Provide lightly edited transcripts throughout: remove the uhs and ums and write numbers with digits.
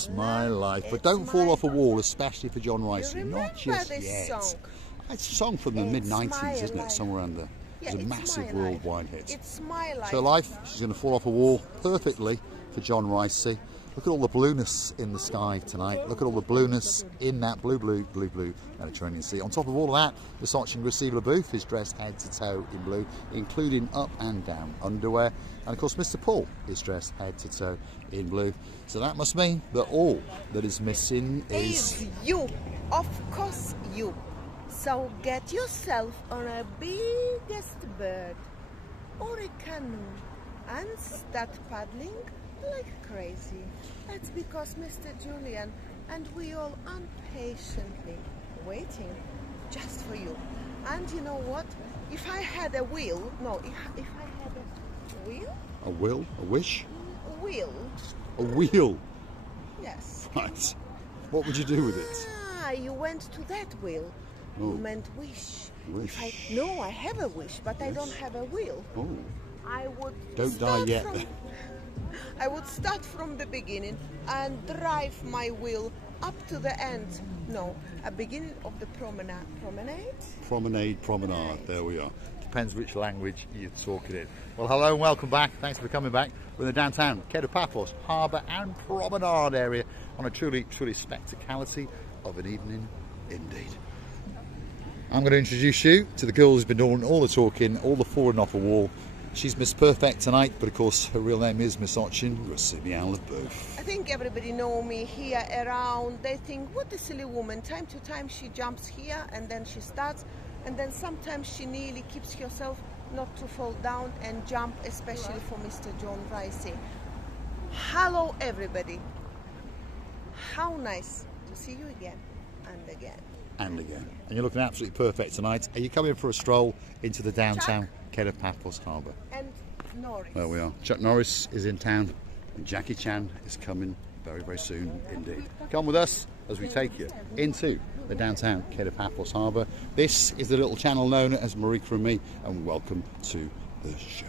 It's My Life. But don't fall off a wall, especially for John Ricey. Not just yet. Song? It's a song from the mid-90s, isn't it? Somewhere around there. It's a massive worldwide hit. It's My Life. So Life, she's going to fall off a wall perfectly for John Ricey. Look at all the blueness in the sky tonight. Look at all the blueness in that blue Mediterranean Sea. On top of all of that, Versace Receiver LaBeouf is dressed head to toe in blue, including up and down underwear. And of course, Mr. Paul is dressed head to toe in blue. So that must mean that all that is missing is you. Of course, you. So get yourself on a biggest bird or a canoe and start paddling like crazy. That's because Mr. Julian and we all impatiently waiting just for you. And you know what? If I had a wheel, no, if I had a wheel? a will, a wish? A wheel. A wheel? Yes. Right. What would you do with it? Ah, you went to that wheel. Oh. You meant wish. Wish. No, I have a wish, but I don't have a wheel. Oh. I would Don't die yet. I would start from the beginning and drive my wheel up to the end. No, a beginning of the promenade. Promenade. There we are. Depends which language you're talking in. Well, hello and welcome back. Thanks for coming back. We're in the downtown Kato Paphos Harbour and Promenade area on a truly spectacality of an evening indeed. I'm going to introduce you to the girl who's been doing all the talking, all the falling off a wall. She's Miss Perfect tonight, but of course her real name is Miss Receiver LaBeouf. I think everybody know me here around. They think, what a silly woman. Time to time she jumps here and then she starts, and then sometimes she nearly keeps herself not to fall down and jump, especially for Mr. John Ricey. Hello everybody. How nice to see you again and again. And again. And you're looking absolutely perfect tonight. Are you coming for a stroll into the downtown Kato Paphos Harbour? And Norris. There we are. Chuck Norris is in town and Jackie Chan is coming very soon indeed. Come with us as we take you into the downtown Kato Paphos Harbour. This is the little channel known as Marika and me, and welcome to the show.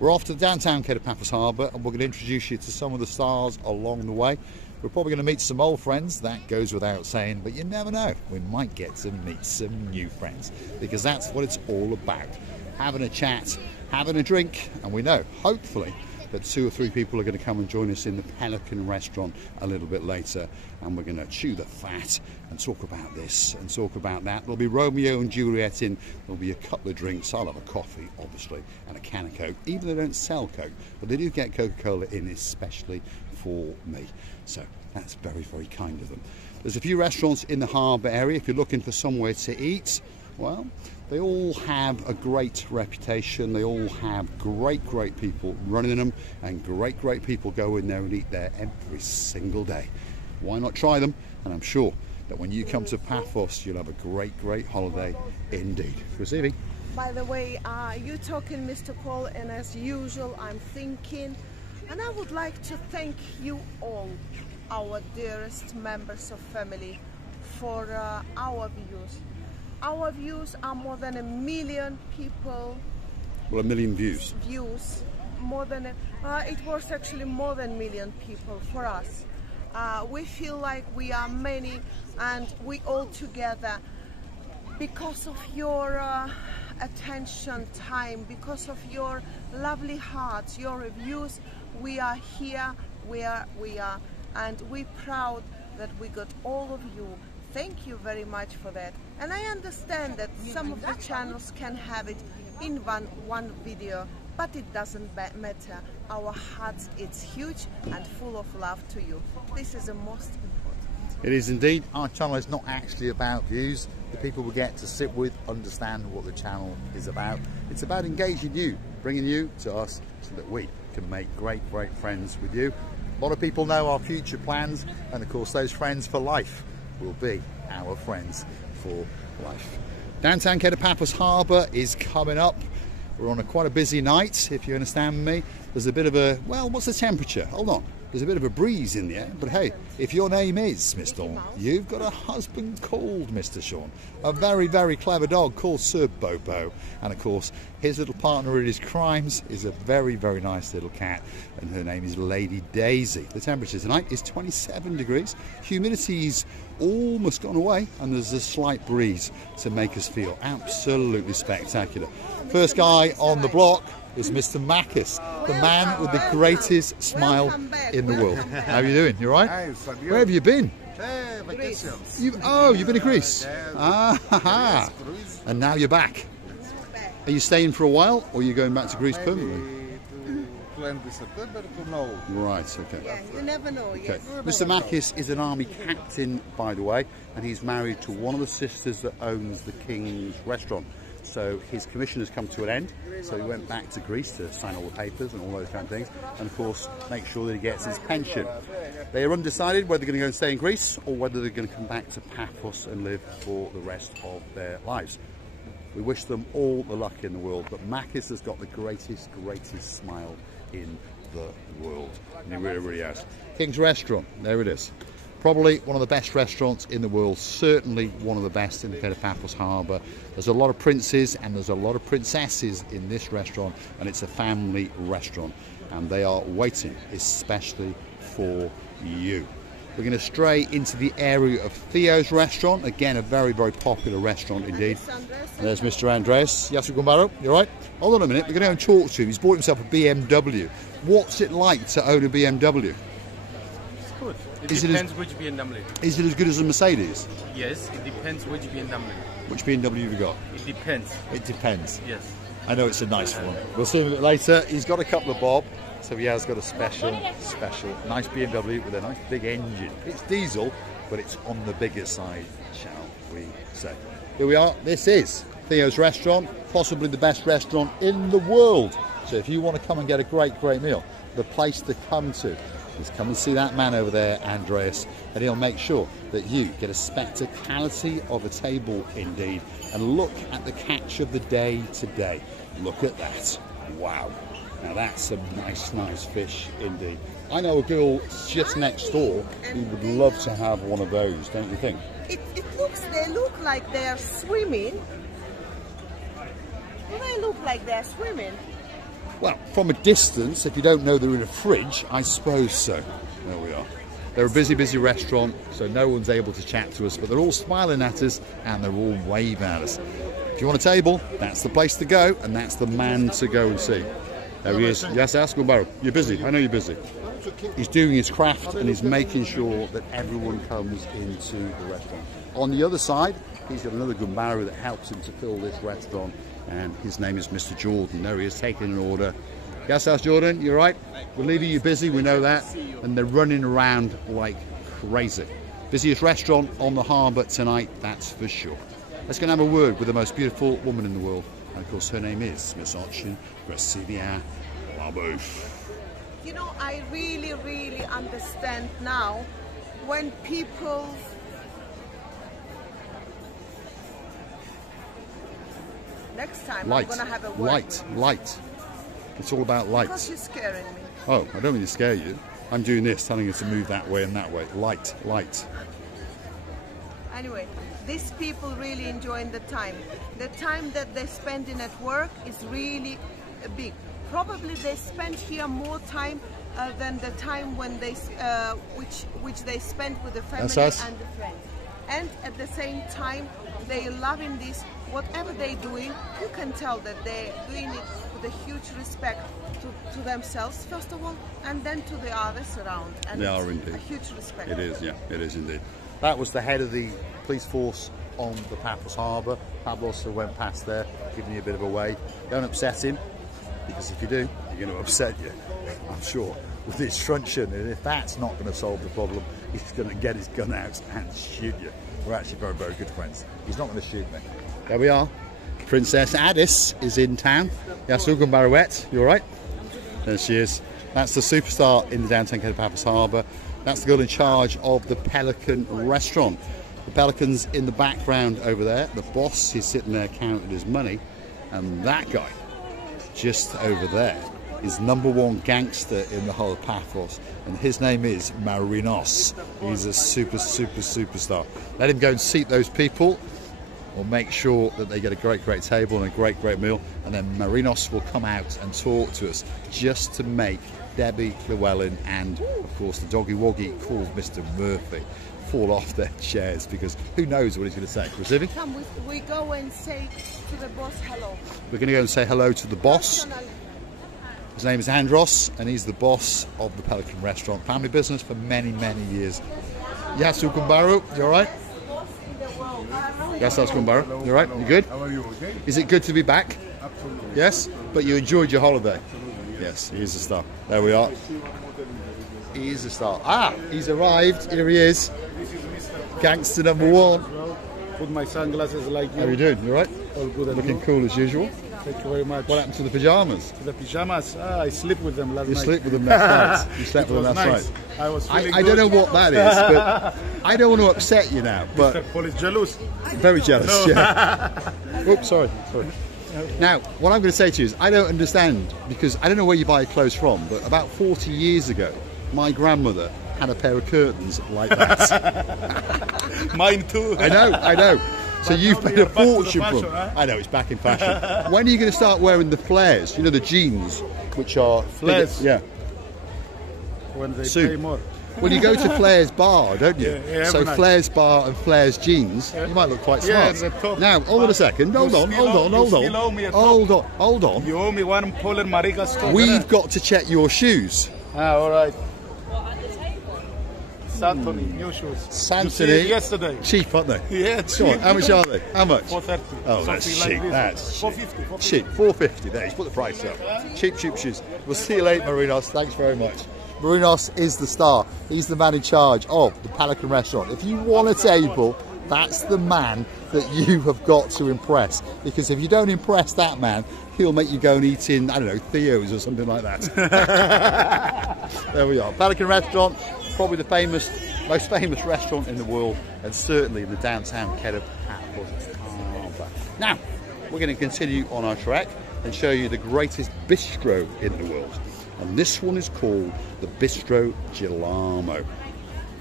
We're off to the downtown Kato Paphos Harbour and we're going to introduce you to some of the stars along the way. We're probably going to meet some old friends, that goes without saying, but you never know. We might get to meet some new friends, because that's what it's all about. Having a chat, having a drink, and we know, hopefully, that 2 or 3 people are going to come and join us in the Pelican restaurant a little bit later, and we're going to chew the fat and talk about this and talk about that. There'll be Romeo and Juliet in, there'll be a couple of drinks, I'll have a coffee, obviously, and a can of Coke. Even though they don't sell Coke, but they do get Coca-Cola in especially for me. So that's very kind of them. There's a few restaurants in the harbour area. If you're looking for somewhere to eat, well, they all have a great reputation. They all have great people running them, and great people go in there and eat there every single day. Why not try them? And I'm sure that when you come to Paphos, you'll have a great holiday indeed. Receiving. By the way, you talking, Mr. Paul, and as usual, I'm thinking, and I would like to thank you all, our dearest members of family, for our views. Our views are more than 1 million people. Well, 1 million views. More than it was actually more than 1 million people for us. We feel like we are many, and we all together because of your attention, time, because of your lovely hearts, your reviews. We are here where we are, and we're proud that we got all of you. Thank you very much for that. And I understand that some of the channels can have it in one video, but it doesn't matter. Our hearts, it's huge and full of love to you. This is the most important. It is indeed. Our channel is not actually about views. The people we get to sit with understand what the channel is about. It's about engaging you, bringing you to us so that we can make great friends with you. A lot of people know our future plans, and of course those friends for life will be our friends for life. Downtown Kato Paphos Harbour is coming up. We're on quite a busy night, if you understand me. There's a bit of a, well, what's the temperature? Hold on. There's a bit of a breeze in the air, but hey, if your name is Miss Dawn, you've got a husband called Mr. Sean. A very, very clever dog called Sir Bobo. And of course, his little partner in his crimes is a very, very nice little cat, and her name is Lady Daisy. The temperature tonight is 27 degrees. Humidity's almost gone away, and there's a slight breeze to make us feel absolutely spectacular. First guy on the block is Mr. Makis, the man with the greatest smile in the world. How are you doing? You all right? Where have you been? You've been to Greece? Ah, and now you're back. Are you staying for a while, or are you going back to Greece permanently? 20 September to know. Right, okay. Yeah, you never know. Okay. Mr. Makis is an army captain, by the way, and he's married to one of the sisters that owns the King's restaurant. So his commission has come to an end, so he went back to Greece to sign all the papers and all those kind of things, and of course make sure that he gets his pension. They are undecided whether they're going to go and stay in Greece or whether they're going to come back to Paphos and live for the rest of their lives. We wish them all the luck in the world, but Makis has got the greatest smile in the world, and he really, really has. King's Restaurant, there it is. Probably one of the best restaurants in the world, certainly one of the best in the Paphos Harbour. There's a lot of princes and there's a lot of princesses in this restaurant, and it's a family restaurant, and they are waiting especially for you. We're going to stray into the area of Theo's restaurant, again a very, very popular restaurant indeed. And there's Mr. Andreas. Yasu Gumbaro, you all right? Hold on a minute, we're going to go and talk to him. He's bought himself a BMW. What's it like to own a BMW? It's good. It depends which BMW. Is it as good as a Mercedes? Yes, it depends which BMW. Which BMW have you got? It depends. It depends. Yes. I know it's a nice one. We'll see him a bit later. He's got a couple of bob, so he has got a special, nice BMW with a nice big engine. It's diesel, but it's on the bigger side, shall we say. Here we are. This is Theo's restaurant, possibly the best restaurant in the world. So if you want to come and get a great, great meal, the place to come to is come and see that man over there, Andreas, and he'll make sure that you get a spectacality of a table indeed. And look at the catch of the day today. Look at that. Wow. Now that's some nice, nice fish indeed. I know a girl just next door who would love to have one of those, don't you think? They look like they're swimming. Do they look like they're swimming? Well, from a distance, if you don't know they're in a fridge, I suppose so. There we are. They're a busy, busy restaurant, so no one's able to chat to us, but they're all smiling at us and they're all waving at us. If you want a table, that's the place to go, and that's the man to go and see. There he is. Yes, ask Gumbaro. You're busy. I know you're busy. He's doing his craft and he's making sure that everyone comes into the restaurant. On the other side, he's got another Gumbaro that helps him to fill this restaurant, and his name is Mr. Jordan. There he is, taking an order. Yes, ask Jordan. You're right. We're leaving you busy. We know that. And they're running around like crazy. Busiest restaurant on the harbour tonight, that's for sure. Let's go and have a word with the most beautiful woman in the world. And of course, her name is Miss Ochin Grasilia Labouf. You know, I really, really understand now when people next time light, I'm going to have a word. Light. It's all about light. Because you're scaring me. Oh, I don't mean to scare you. I'm doing this, telling you to move that way and that way. Light. Anyway, these people really enjoying the time. The time that they're spending at work is really big. Probably they spend here more time than the time when they, which they spend with the family and the friends. And at the same time, they loving this. Whatever they're doing, you can tell that they're doing it with a huge respect to themselves, first of all, and then to the others around. And they are indeed. A huge respect. It is, yeah, it is indeed. That was the head of the police force on the Paphos Harbour. Pablos went past there, giving you a bit of a wave. Don't upset him, because if you do, you're going to upset you, I'm sure, with his truncheon. And if that's not going to solve the problem, he's going to get his gun out and shoot you. We're actually very, very good friends. He's not going to shoot me. There we are. Princess Addis is in town. Yasugan Barouette, you all right? There she is. That's the superstar in the downtown Paphos Harbour. That's the girl in charge of the Pelican restaurant. The Pelican's in the background over there. The boss is sitting there counting his money. And that guy, just over there, is #1 gangster in the whole of Paphos, and his name is Marinos. He's a superstar. Let him go and seat those people. We'll make sure that they get a great table and a great meal, and then Marinos will come out and talk to us just to make Debbie Llewellyn and, of course, the doggy woggy called Mr. Murphy fall off their chairs, because who knows what he's going to say. Recibi? Come, we go and say to the boss hello. We're going to go and say hello to the boss. His name is Andros, and he's the boss of the Pelican Restaurant. Family business for many years. Yasu Kumbaru, you all right? Yes, that's Kumbaru. You all right? You good? How are you? Okay? Is it good to be back? Absolutely. Yes? But you enjoyed your holiday? Yes, he is a star. There we are. He is a star. Ah, he's arrived. Here he is. Gangster #1. Put my sunglasses like you. How are you doing? You all right? All good. And Looking cool as usual. Thank you very much. What happened to the pyjamas? The pajamas? I slept with them last night. You slept with them last night. You slept with them last nice. night. I was feeling I don't know good. what that is, but I don't want to upset you now. But Paul is jealous. very jealous. Yeah. Oops, sorry. Now, what I'm going to say to you is I don't understand, because I don't know where you buy your clothes from, but about 40 years ago, my grandmother had a pair of curtains like that. Mine too. I know. So you've now paid we a are back to the fortune for fashion, them. huh? I know, it's back in fashion. When are you going to start wearing the flares? You know, the jeans, which are... Flares? Yeah. When they Soon. pay more. Well, you go to Flair's Bar, don't you? Yeah, so every night. Flair's Bar and Flair's jeans, you might look quite Yeah, smart. the top. Now, hold on a second. Hold on. You still owe me a top. Hold on. You owe me one Paul and Marika store. We've got to check your shoes. all right. Santoni, new shoes. You see Santoni. it yesterday. Cheap, aren't they? Yeah, Go on, how much are they? How much? 430. Oh, that's Something cheap. like That's cheap. 450. Cheap. 450. There, he's put the price up. Cheap shoes. We'll see you later, Marinos. Thanks very much. Marinos is the star. He's the man in charge of the Pelican Restaurant. If you want a table, that's the man that you have got to impress. Because if you don't impress that man, he'll make you go and eat in, I don't know, Theo's or something like that. There we are. Pelican Restaurant, probably the most famous restaurant in the world, and certainly in the downtown Kato Paphos Harbour. Now, we're going to continue on our trek and show you the greatest bistro in the world. And this one is called the Bistro Girolamo.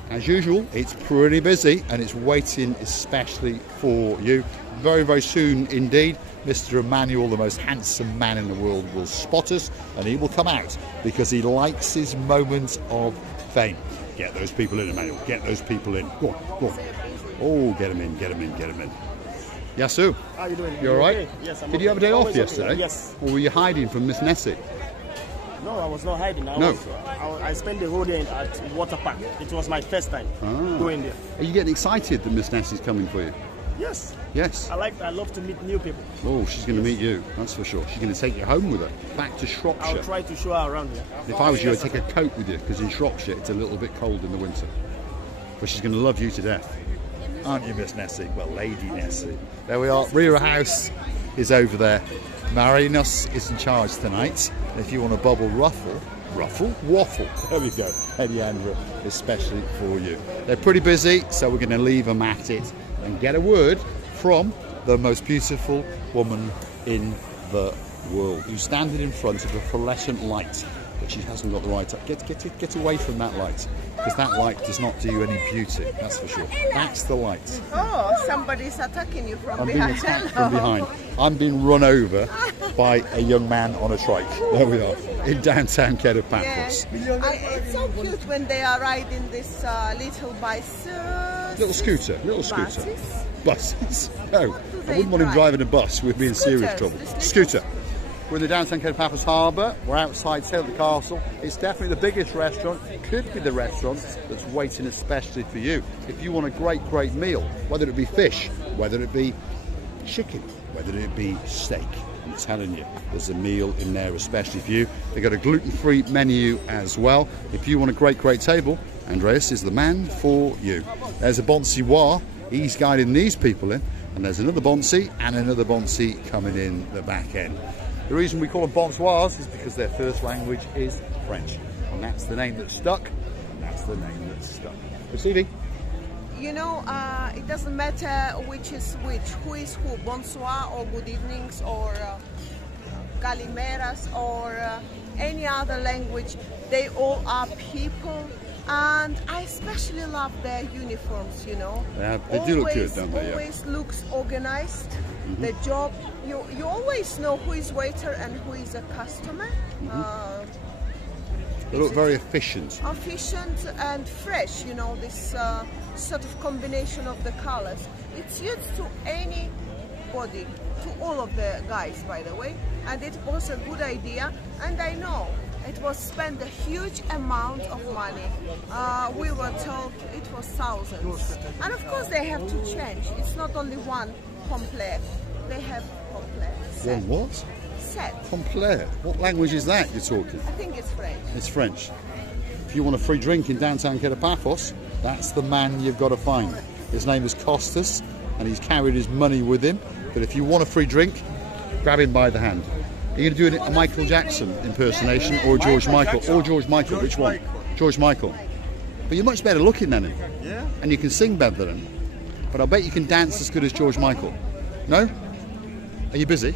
As usual, it's pretty busy and it's waiting especially for you. Very soon indeed, Mr. Emmanuel, the most handsome man in the world, will spot us and he will come out because he likes his moments of fame. Get those people in, Emmanuel. Get those people in. Go on. Oh, get them in. Yasu, How are you doing? you all right? Okay? Yes, I'm Did you have a day off Always okay. yesterday? Yes. Or were you hiding from Miss Nessie? No, I was not hiding. I spent the whole day at water park. It was my first time going there. Are you getting excited that Miss Nessie's coming for you? Yes. Yes. I love to meet new people. Oh, she's going to meet you, that's for sure. She's going to take you home with her, back to Shropshire. I'll try to show her around here. If I was you, I'd take a coat with you, because in Shropshire it's a little bit cold in the winter. But she's going to love you to death. Aren't you, Miss Nessie? Well, Lady Nessie. There we are. Rira House is over there. Marinos is in charge tonight. If you want a bubble waffle, there we go. Eddie Andrew, especially for you. They're pretty busy, so we're going to leave them at it and get a word from the most beautiful woman in the world, who's standing in front of a fluorescent light, but she hasn't got the right. Get away from that light, because that light does not do you any beauty. That's for sure. That's the light. Oh, somebody's attacking you from I'm being behind. attacked from behind. I'm being run over by a young man on a trike. There we are, in downtown Kato Paphos. It's so cute when they are riding this little bicycle. Little scooter. Buses? No, I they wouldn't want him drive? driving a bus. We'd be in serious Scooters. trouble. This little- Scooter. We're in the downtown Kato Paphos Harbour. We're outside Sail the Castle. It's definitely the biggest restaurant. Could be the restaurant that's waiting especially for you. If you want a great meal, whether it be fish, whether it be chicken, whether it be steak, I'm telling you, there's a meal in there especially for you. They've got a gluten-free menu as well. If you want a great table, Andreas is the man for you. There's a bonsoir. He's guiding these people in. And there's another bonsi and another bonsi coming in the back end. The reason we call them bonsoirs is because their first language is French. And that's the name that's stuck. Receiving. You know, it doesn't matter which is which, who is who, bonsoir or good evenings or calimeras or any other language. They all are people, and I especially love their uniforms, you know. They do look good, don't they? Always looks organized. The job, you always know who is waiter and who is a customer. They look very efficient. Efficient and fresh, you know, this sort of combination of the colors. It suits to anybody, to all of the guys, by the way, and it was a good idea, and I know it was spent a huge amount of money. We were told it was thousands, and of course they have to change. It's not only one complet, they have complet set. One what? Set. Complet. What language is that you're talking? I think it's French. It's French. If you want a free drink in downtown Paphos, that's the man you've got to find. His name is Costas, and he's carried his money with him. But if you want a free drink, grab him by the hand. Are you going to do a Michael Jackson impersonation or George Michael? Or George Michael, which one? George Michael. But you're much better looking than him. Yeah. And you can sing better than him. But I bet you can dance as good as George Michael. No? Are you busy?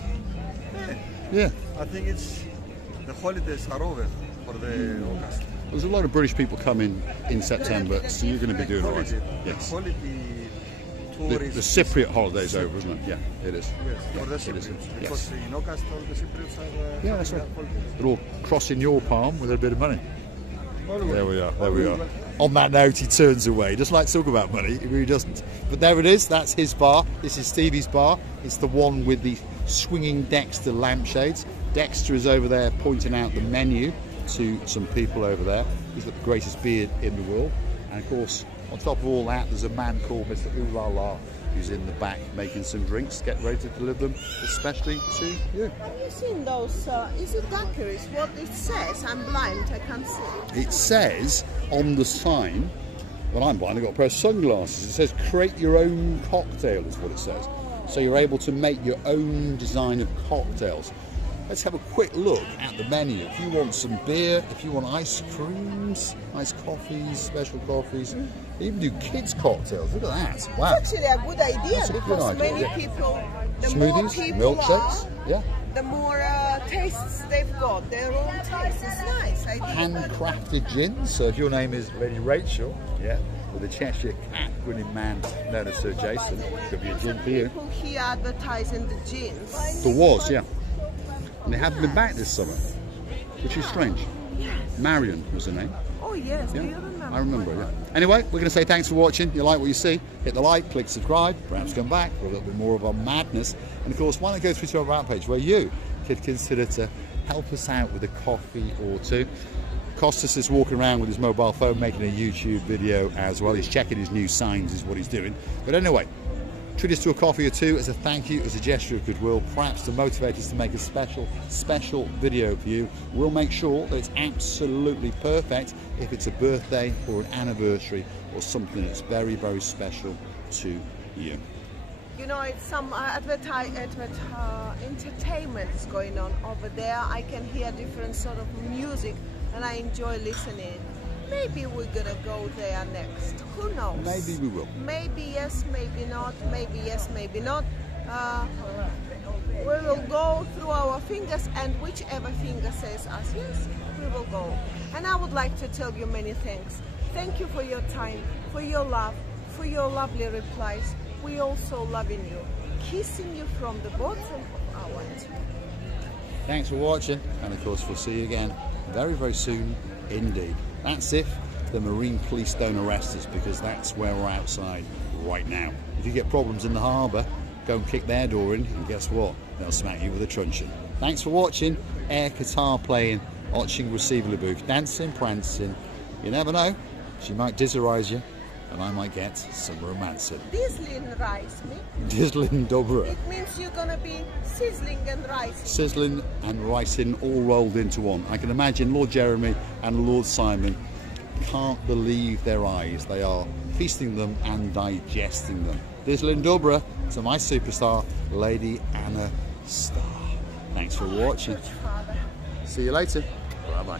Yeah. I think it's the holidays are over for the August. There's a lot of British people coming in September, so you're going to be doing all right. Yes. Holiday The Cypriot holiday's over, isn't it? Yeah, it is. Yes, for the Cypriots. Because in August all the Cypriots are Yeah, that's right. They're all crossing your palm with a bit of money. There we are, there we are. On that note, he turns away. He doesn't like to talk about money, he really doesn't. But there it is, that's his bar. This is Stevie's bar. It's the one with the swinging Dexter lampshades. Dexter is over there pointing out the menu to some people over there. He's got the greatest beard in the world. And of course, on top of all that, there's a man called Mr. Ooh La La who's in the back making some drinks, getting ready to deliver them, especially to you. Have you seen those? Is it daiquiris? What it says? I'm blind, I can't see. It says on the sign, well, I'm blind, I've got a pair of sunglasses. It says create your own cocktail is what it says. So you're able to make your own design of cocktails. Let's have a quick look at the menu. If you want some beer, if you want ice creams, iced coffees, special coffees, they even do kids cocktails. Look at that. Wow. It's actually a good idea That's a good because idea, many yeah. people, the Smoothies, more people milkshakes, are, yeah. the more tastes they've got, their own taste. It's nice idea. Handcrafted gins. So if your name is Lady Rachel, yeah, with a Cheshire cat grinning man known as Sir Jason, could be a gin for you. People here advertising the gins. There was, yeah. And they haven't been back this summer, which is strange. Marion was her name. Oh yes, Yeah, do you remember? I remember, yeah. Anyway, we're going to say thanks for watching. If you like what you see, hit the like, click subscribe, perhaps come back for a little bit more of our madness. And of course, why not go through to our about page where you could consider to help us out with a coffee or two. Costas is walking around with his mobile phone making a YouTube video as well. He's checking his new signs is what he's doing. But anyway, treat us to a coffee or two as a thank you, as a gesture of goodwill, perhaps to motivate us to make a special video for you. We'll make sure that it's absolutely perfect if it's a birthday or an anniversary or something that's very, very special to you. You know, it's some entertainment is going on over there. I can hear different sort of music and I enjoy listening. Maybe we're gonna go there next. Who knows? Maybe we will. Maybe yes, maybe not. Maybe yes, maybe not. We will go through our fingers, and whichever finger says us yes, we will go. And I would like to tell you many thanks. Thank you for your time, for your love, for your lovely replies. We also loving you, kissing you from the bottom of our heart. Thanks for watching, and of course we'll see you again very, very soon indeed. That's if the Marine Police don't arrest us, because that's where we're outside right now. If you get problems in the harbour, go and kick their door in, and guess what? They'll smack you with a truncheon. Thanks for watching. Air guitar playing, watching Receiver booth, dancing, prancing. You never know, she might dizzerize you, and I might get some romancing. Sizzling rice, me? Dizzling dobra. It means you're gonna be sizzling and rising. Sizzling and ricing all rolled into one. I can imagine Lord Jeremy and Lord Simon can't believe their eyes. They are feasting them and digesting them. Dizzling dobra to my superstar, Lady Anna Starr. Thanks for watching. See you later. Bye-bye.